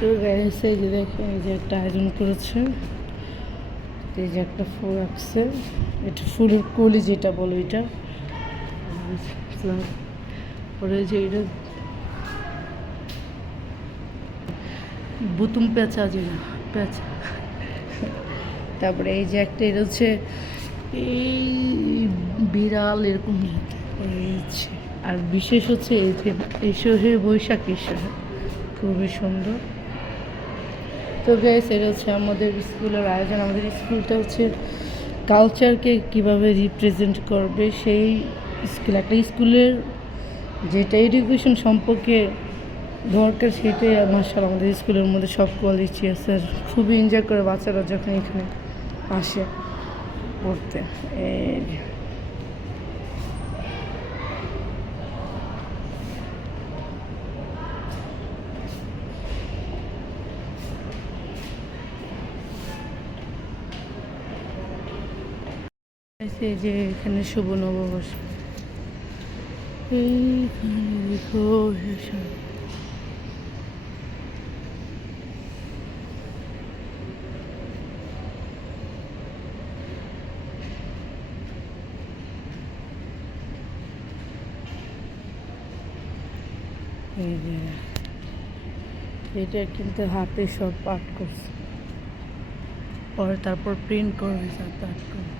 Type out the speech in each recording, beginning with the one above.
তো গাইস এই যে দেখেন, এই যে একটা আয়োজন করেছে, এই যে একটা ফুল রাখছে, এটা ফুলের কলি যেটা বলো এটা, পরে যে এটা বুতুম পেঁচা, যেটা পেঁচা। তারপরে এই যে একটা এটা হচ্ছে এই বিড়াল এরকম হচ্ছে। আর বিশেষ হচ্ছে এই যে এই বৈশাখী খুবই সুন্দর। তো গাইস এটা হচ্ছে আমাদের স্কুলের আয়োজন। আমাদের স্কুলটা হচ্ছে কালচারকে কিভাবে রিপ্রেজেন্ট করবে সেই স্কুল, একটা স্কুলের যেটা এডুকেশন সম্পর্কে দরকার সেটাই মাশাআল্লাহ আমাদের স্কুলের মধ্যে সব কোয়ালিটি আছে। খুবই এনজয় করে বাচ্চারা যখন এখানে আসে পড়তে। এই যে এখানে শুভ নববর্ষ, এইখানে দেখো এই যে এটা কিন্তু হাতে সব পাঠ করছে, পরে তারপর প্রিন্ট করবে সব পাঠ করে।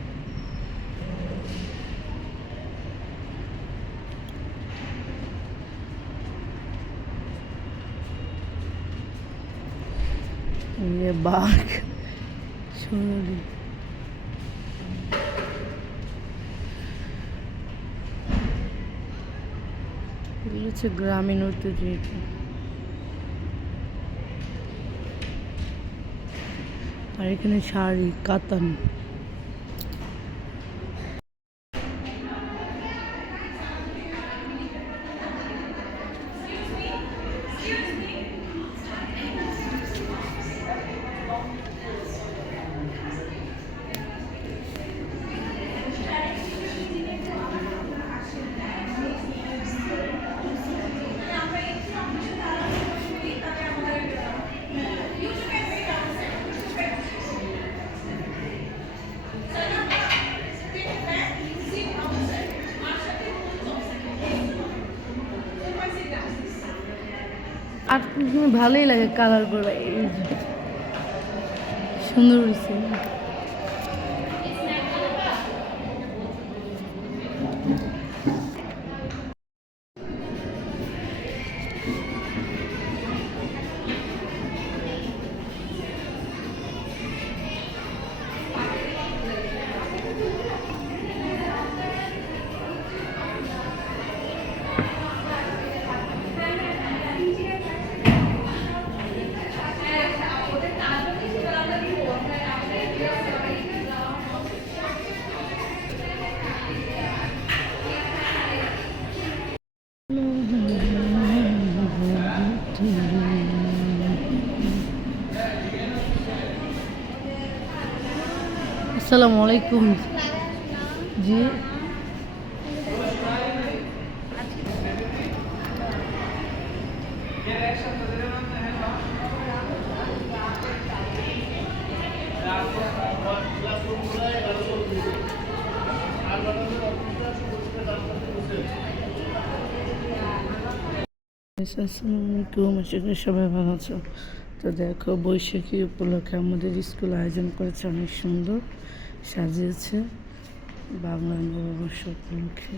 বাঘ সোনালি, এগুলো হচ্ছে গ্রামীণ ঐতিহ্য। আর এখানে শাড়ি কাতান। আর ভালোই লাগে কালার করে, এই যে সুন্দর হয়েছে। আসসালামু আলাইকুম। জি আসসালামাইকুম, আশা করি সবাই ভালো আছো। তো দেখো বৈশাখী উপলক্ষে আমাদের স্কুল আয়োজন করেছে, অনেক সুন্দর সাজিয়েছে বাংলা নববর্ষ উপলক্ষে।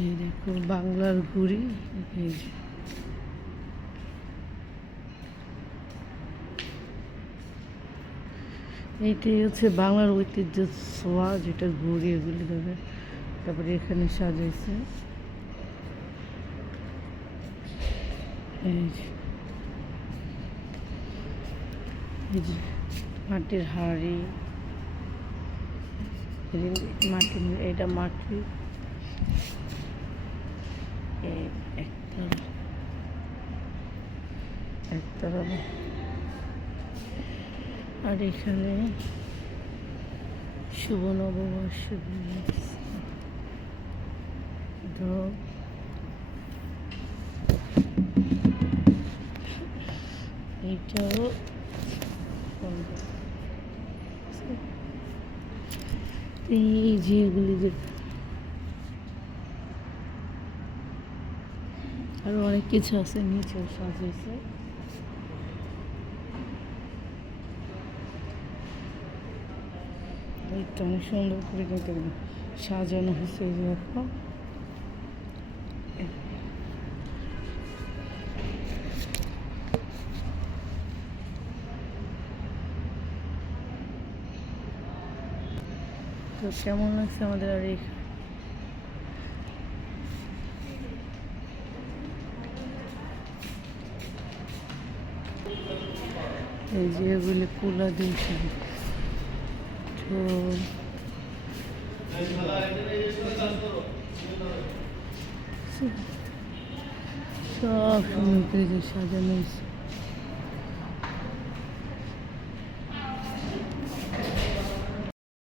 এই দেখো বাংলার ঘুড়ি, এই যে এইটাই হচ্ছে বাংলার ঐতিহ্য ছোঁয়া, যেটা ঘুড়ি এগুলি দেবে। তারপরে এখানে সাজাইছে এই যে মাটির হাঁড়ি, মাটির, এটা মাটি একতলা। আর এখানে শুভ নববর্ষ। তো এইটাও এই যে এগুলি যে আরো অনেক কিছু আছে, নিচেও সাজিয়েছে। এইটা অনেক সুন্দর করে কিন্তু সাজানো হয়েছে, এই যে দেখো। তো কেমন লাগছে আমাদের আর এই যে এগুলি কুলা দিয়েছে। তো সব সুন্দর করে যে সাজানো হয়েছে।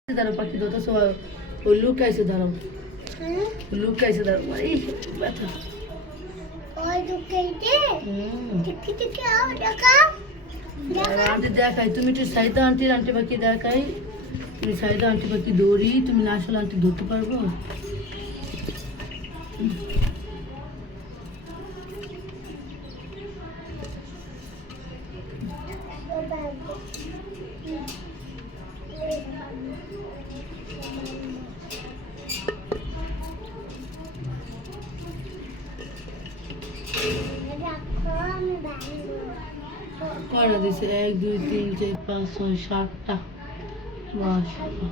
দাঁড়াও পাখি তো সবাই ওই লুকাইছে, দাঁড়াও লুকাইছে, দাঁড়াও এই ব্যথা আন্টি দেখাই। তুমি একটু সাইদা আন্টি পাখি দেখাই। তুমি সাইদা আন্টি পাখি দৌড়ি, তুমি না আসলে আন্টি ধরতে পারবো? কয়টা দিছে? 1 2 3 4 5 6 7টা। মাশাআল্লাহ।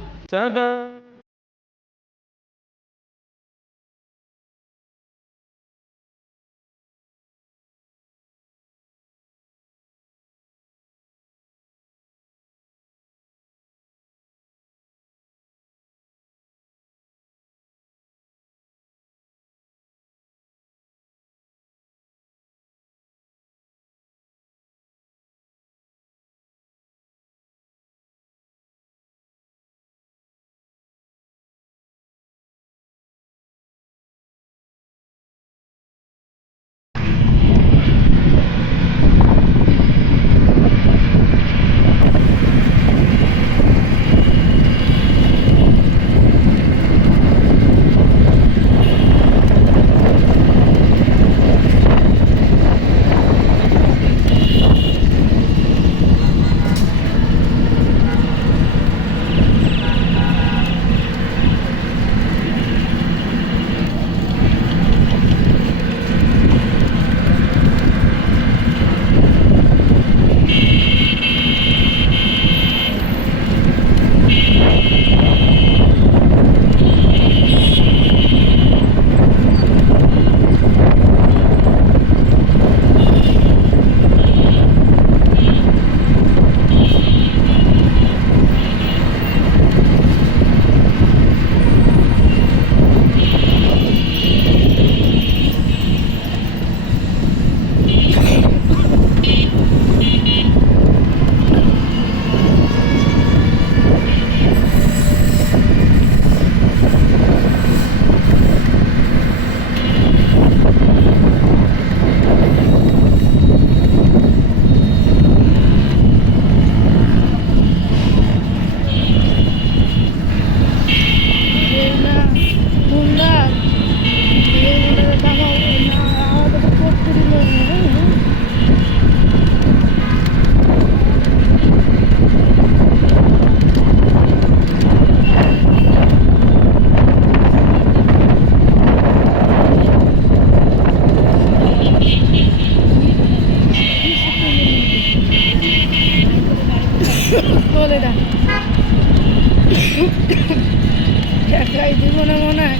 বলে না দেখাই দিব না মনে হয়।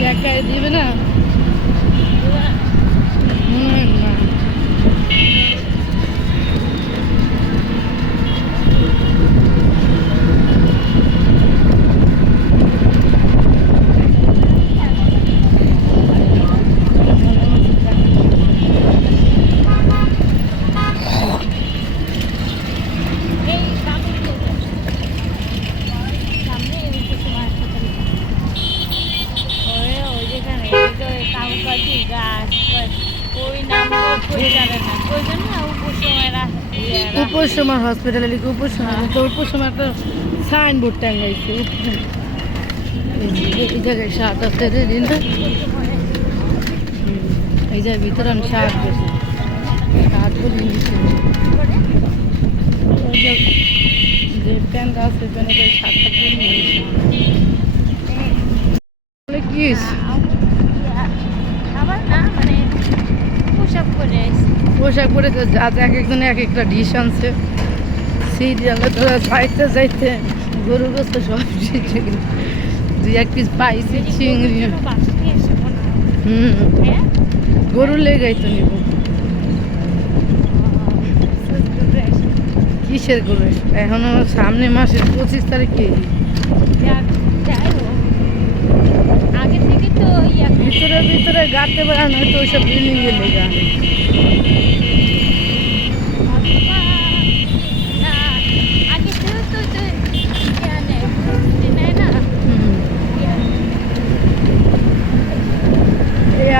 দেখাই দিবে না মনে হয় না। উপসময় হসপিটালে লিখে উপসময় তো উপসময় একটা সাইনবোর্ড টাঙাইছে এই জায়গায় শার্ট আছে রে দিনটা এই জায়গার ভিতরে আমি শার্ট বসে শার্ট বলে যে প্যান্ট আছে প্যান্টের শার্টটা পরে কি পোশাক পরে আজ এক একজনে এক একটা ডিশ আনছে সিরিয়ালে তোরা যাইতে যাইতে গরু গোস্ত সব শিখছে দুই এক পিস পাইছি চিংড়ি গরুর লেগাই তো নিব কিসের গরু এখনো সামনে মাসের 25 তারিখে ভিতরে ভিতরে গাড়তে বেড়ানো হয়তো ওইসব বিল্ডিং এর লেগা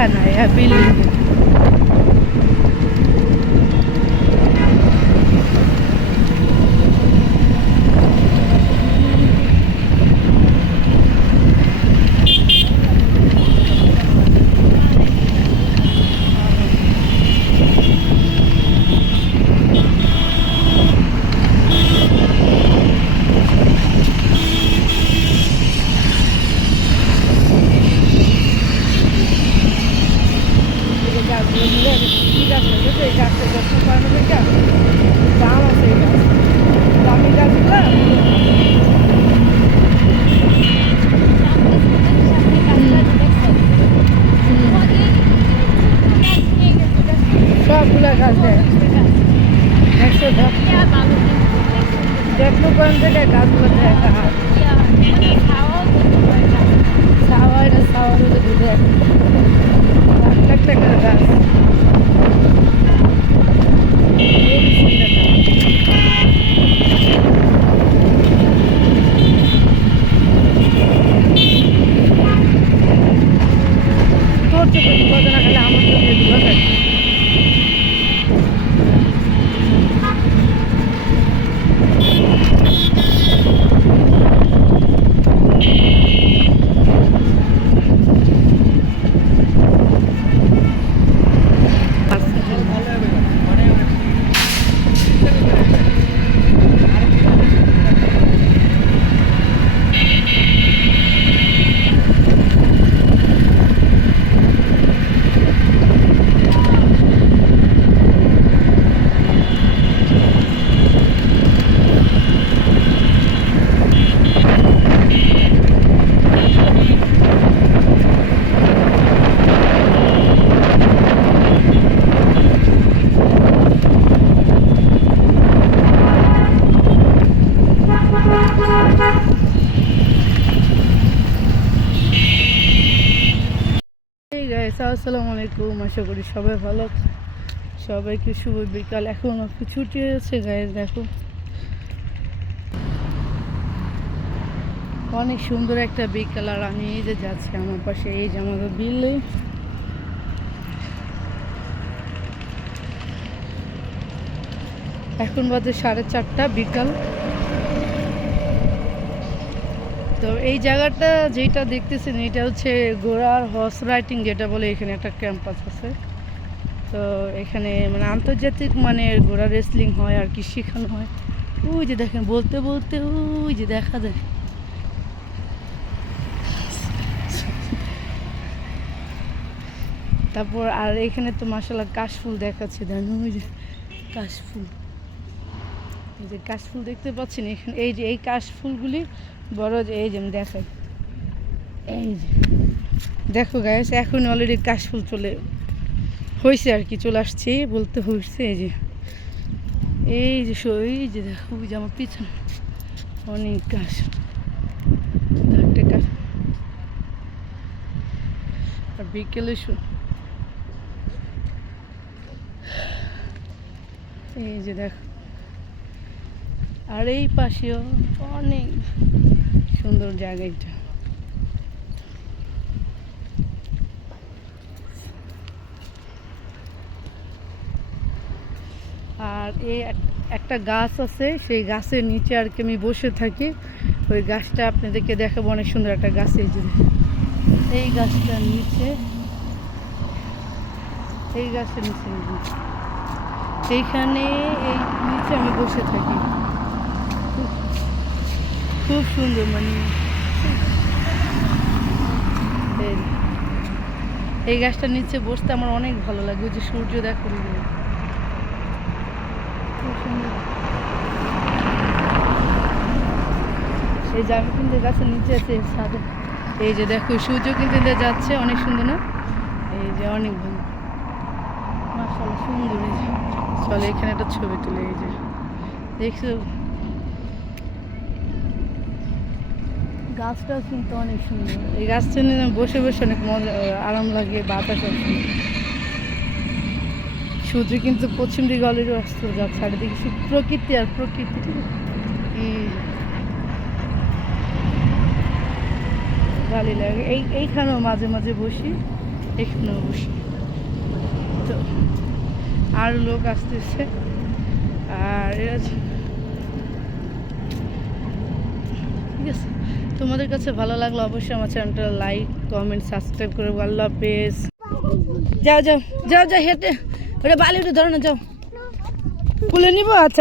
না বিল্ডিং সবগুলা গাছ দেখছো দেখলো কোন থেকে গাছগুলো দেখা সাওয়ার দুধে একটা করে গাছ তোর চোখে বিপদ না খেলে আমার চোখে বিপদ থাকে আসসালামু আলাইকুম আশা করি সবাই ভালো সবাইকে শুভ বিকাল এখন একটু ছুটি হয়েছে গায়ে দেখো অনেক সুন্দর একটা বিকাল আর আমি এই যে যাচ্ছি আমার পাশে এই যে আমাদের বিলে এখন বাজে 4:30 বিকাল তো এই জায়গাটা যেটা দেখতেছেন এটা হচ্ছে ঘোড়ার হর্স রাইডিং যেটা বলে এখানে একটা ক্যাম্পাস আছে তো এখানে মানে আন্তর্জাতিক মানের ঘোড়া রেসলিং হয় আর কি শেখানো হয় ওই যে দেখেন বলতে বলতে ওই যে দেখা যায় তারপর আর এখানে তো মাশাআল্লাহ কাশফুল দেখাচ্ছে দেখেন ওই যে কাশফুল এই যে কাশফুল দেখতে পাচ্ছেন এখানে এই যে এই কাশফুলগুলি বড় যে এই যে আমি দেখাই এই যে দেখো গাইস এখন অলরেডি কাশফুল চলে হয়েছে আর কি চলে আসছে বলতে হয়েছে এই যে এই যে দেখো ওই যে আমার পিছনে অনেক গাছ একটা গাছ আর বিকেলে এই যে দেখো আর এই পাশেও অনেক সুন্দর জায়গা এটা আর একটা গাছ আছে, সেই গাছের নিচে আর কি আমি বসে থাকি। ওই গাছটা আপনাদেরকে দেখাবো, অনেক সুন্দর একটা গাছ। এই যে এই গাছটার নিচে, এই গাছের নিচে এইখানে, এই নিচে আমি বসে থাকি। খুব সুন্দর, মানে এই গাছটার নিচে বসতে আমার অনেক ভালো লাগে। ওই যে সূর্য দেখো, খুব সুন্দর। এই যে আমি কিন্তু গাছের নিচে আছে ছাদে, এই যে দেখো সূর্য কিন্তু যাচ্ছে, অনেক সুন্দর না? এই যে অনেক ভালো, মাশাআল্লাহ সুন্দর। এই যে চলে এখানে একটা ছবি তুলে, এই যে দেখছো গাছটাও কিন্তু অনেক সুন্দর। এই গাছটা নিয়ে বসে বসে অনেক মজা, আরাম লাগে, বাতাস আসে। সূর্য কিন্তু পশ্চিম দিকে অলরেডি অস্ত যাচ্ছে, চারিদিকে শুধু প্রকৃতি আর প্রকৃতি, ঠিক আছে? ভালো লাগে। এইখানেও মাঝে মাঝে বসি, এখানেও বসি। তো আর লোক আসতেছে, আর এরা ঠিক আছে। তোমাদের কাছে ভালো লাগলো অবশ্যই আমার চ্যানেলটা লাইক, কমেন্ট, সাবস্ক্রাইব করে। আল্লাহ হাফেজ। যাও যাও যাও যাও, হেঁটে ওটা বালি উঠে ধরো না, যাও, খুলে নিবো। আচ্ছা।